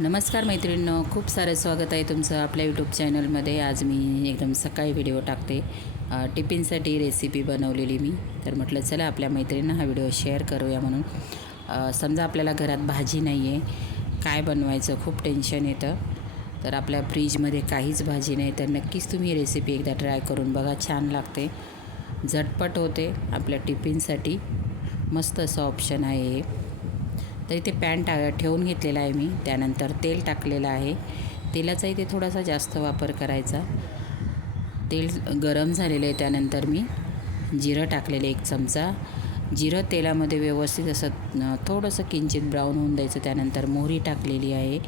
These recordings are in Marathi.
नमस्कार मैत्रिणींनो खूप सारं स्वागत आहे तुमचं आपल्या यूट्यूब चॅनलमध्ये आज मी एकदम सकाळी व्हिडिओ टाकते. टिफिनसाठी रेसिपी बनवलेली मी. तर म्हटलं चला आपल्या मैत्रिणींना हा व्हिडिओ शेअर करूया म्हणून. समजा आपल्याला घरात भाजी नाही आहे काय बनवायचं? खूप टेन्शन येतं. तर आपल्या फ्रीजमध्ये काहीच भाजी नाही. तर नक्कीच तुम्ही ही रेसिपी एकदा ट्राय करून बघा. छान लागते. झटपट होते आपल्या टिफिनसाठी मस्त असं ऑप्शन आहे हे. तर इथे पॅन टा ठेवून घेतलेला आहे मी. त्यानंतर तेल टाकलेलं आहे. तेलाचा इथे थोडासा जास्त वापर करायचा. तेल गरम झालेलं आहे त्यानंतर मी. जिरं टाकलेलं एक चमचा. जिरं तेलामध्ये व्यवस्थित असं थोडंसं किंचित ब्राऊन होऊन द्यायचं. त्यानंतर मोहरी टाकलेली आहे.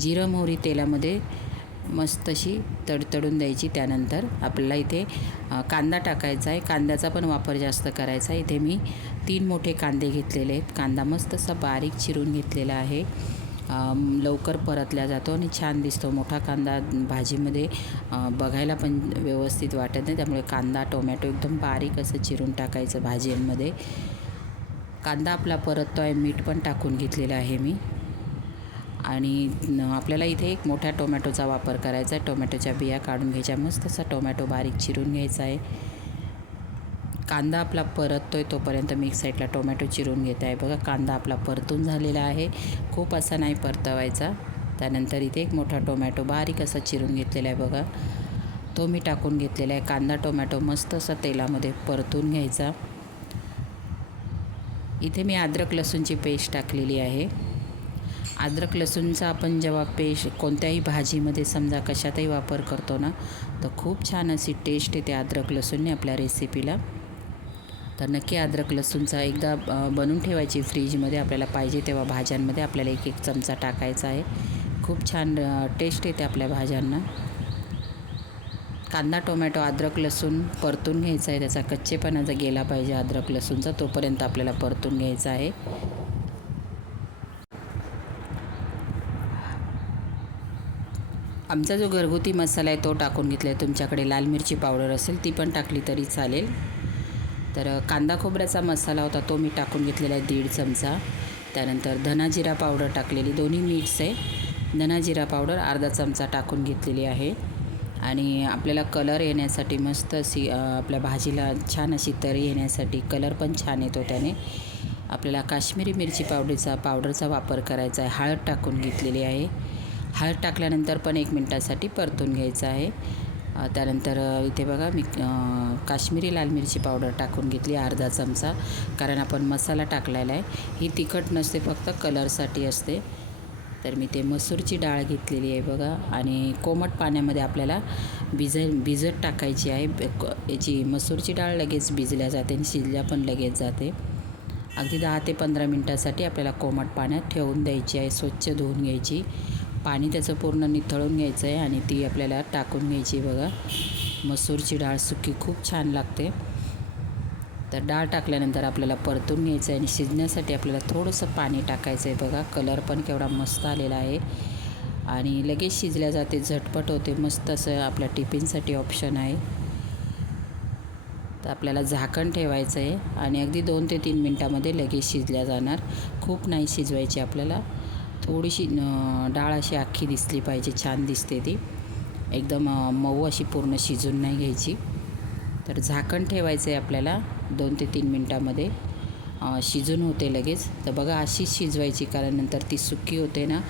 जिरं मोहरी तेलामध्ये मस्त अशी तडतडून द्यायची. त्यानंतर आपल्याला इथे कांदा टाकायचा आहे. कांद्याचा पण वापर जास्त करायचा आहे. इथे मी तीन मोठे कांदे घेतलेले आहेत. कांदा मस्त असा बारीक चिरून घेतलेला आहे. लवकर परतला जातो आणि छान दिसतो. मोठा कांदा भाजीमध्ये बघायला पण व्यवस्थित वाटत नाही. त्यामुळे कांदा टोमॅटो एकदम बारीक असं चिरून टाकायचं भाजीमध्ये कांदा आपला परततो आहे मीठ पण टाकून घेतलेलं आहे मी. आणि आपल्याला इथे एक मोठ्या टोमॅटोचा वापर करायचा आहे. टोमॅटोच्या बिया काढून घ्यायच्या. मस्त असा टोमॅटो बारीक चिरून घ्यायचा आहे. कांदा आपला परततो आहे तोपर्यंत मी एक साईडला टोमॅटो चिरून घेत आहे. बघा कांदा आपला परतून झालेला आहे. खूप असा नाही परतवायचा. त्यानंतर इथे एक मोठा टोमॅटो बारीक असा चिरून घेतलेला आहे बघा. तो मी टाकून घेतलेला आहे. कांदा टोमॅटो मस्त असा तेलामध्ये परतून घ्यायचा. इथे मी अद्रक लसूणची पेस्ट टाकलेली आहे. अद्रक लसूणचा आपण जेव्हा पेस्ट कोणत्याही भाजीमध्ये समजा कशातही वापर करतो ना तर खूप छान अशी टेस्ट येते अद्रक लसूणने आपल्या रेसिपीला तर नक्की अद्रक लसूणचा एकदा बनवून ठेवायची फ्रीजमध्ये आपल्याला पाहिजे तेव्हा भाज्यांमध्ये आपल्याला एक एक चमचा टाकायचा आहे. खूप छान टेस्ट येते आपल्या भाज्यांना. कांदा टोमॅटो अद्रक लसूण परतून घ्यायचा आहे. त्याचा कच्चेपणा जर गेला पाहिजे अद्रक लसूणचा तोपर्यंत आपल्याला परतून घ्यायचा आहे. आमचा जो घरगुती मसाला आहे तो टाकून घेतला आहे. तुमच्याकडे लाल मिरची पावडर असेल ती पण टाकली तरी चालेल. तर कांदा खोबऱ्याचा मसाला होता तो मी टाकून घेतलेला आहे दीड चमचा. त्यानंतर धनाजिरा पावडर टाकलेली दोन्ही मिक्स आहे. धनाजिरा पावडर अर्धा चमचा टाकून घेतलेली आहे. आणि आपल्याला कलर येण्यासाठी मस्त अशी आपल्या भाजीला छान अशी तरी येण्यासाठी कलर पण छान येतो त्याने. आपल्याला काश्मीरी मिरची पावडरचा पावडरचा वापर करायचा आहे. हळद टाकून घेतलेली आहे. हळद टाकल्यानंतर पण एक मिनटासाठी परतून घ्यायचं आहे. त्यानंतर इथे बघा मी काश्मीरी लाल मिरची पावडर टाकून घेतली अर्धा चमचा. कारण आपण मसाला टाकलेला आहे. ही तिखट नसते फक्त कलरसाठी असते. तर मी ते मसूरची डाळ घेतलेली आहे बघा. आणि कोमट पाण्यामध्ये आपल्याला भिज भिजत टाकायची आहे. क- याची मसूरची डाळ लगेच भिजल्या जाते आणि शिजल्या पण लगेच जाते. अगदी दहा ते पंधरा मिनटासाठी आपल्याला कोमट पाण्यात ठेवून द्यायची आहे. स्वच्छ धुवून घ्यायची. पाणी त्याचं पूर्ण निथळून घ्यायचं आहे आणि ती आपल्याला टाकून घ्यायची बघा. मसूरची डाळ सुकी खूप छान लागते. तर डाळ टाकल्यानंतर आपल्याला परतून घ्यायचं आहे आणि शिजण्यासाठी आपल्याला थोडंसं पाणी टाकायचं आहे बघा. कलर पण केवढा मस्त आलेला आहे. आणि लगेच शिजल्या जाते झटपट होते. मस्त असं आपल्या टिफिनसाठी ऑप्शन आहे. तर आपल्याला झाकण ठेवायचं आहे आणि अगदी दोन ते तीन मिनटामध्ये लगेच शिजल्या जाणार. खूप नाही शिजवायची आपल्याला. थोडीशी डाळ अशी अख्खी दिसली पाहिजे छान दिसते ती. एकदम मऊ अशी पूर्ण शिजून नाही घ्यायची. तर झाकण ठेवायचं आहे आपल्याला दोन ते तीन मिनटामध्ये. शिजून होते लगेच. तर बघा अशीच शिजवायची कारण नंतर ती सुकी होते ना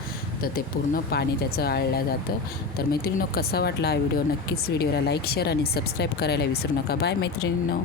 तर ते पूर्ण पाणी त्याचं आळलं जातं. तर मैत्रिणींनो कसा वाटला हा व्हिडिओ? नक्कीच व्हिडिओला लाईक शेअर आणि सबस्क्राईब करायला विसरू नका. बाय मैत्रिणींनो.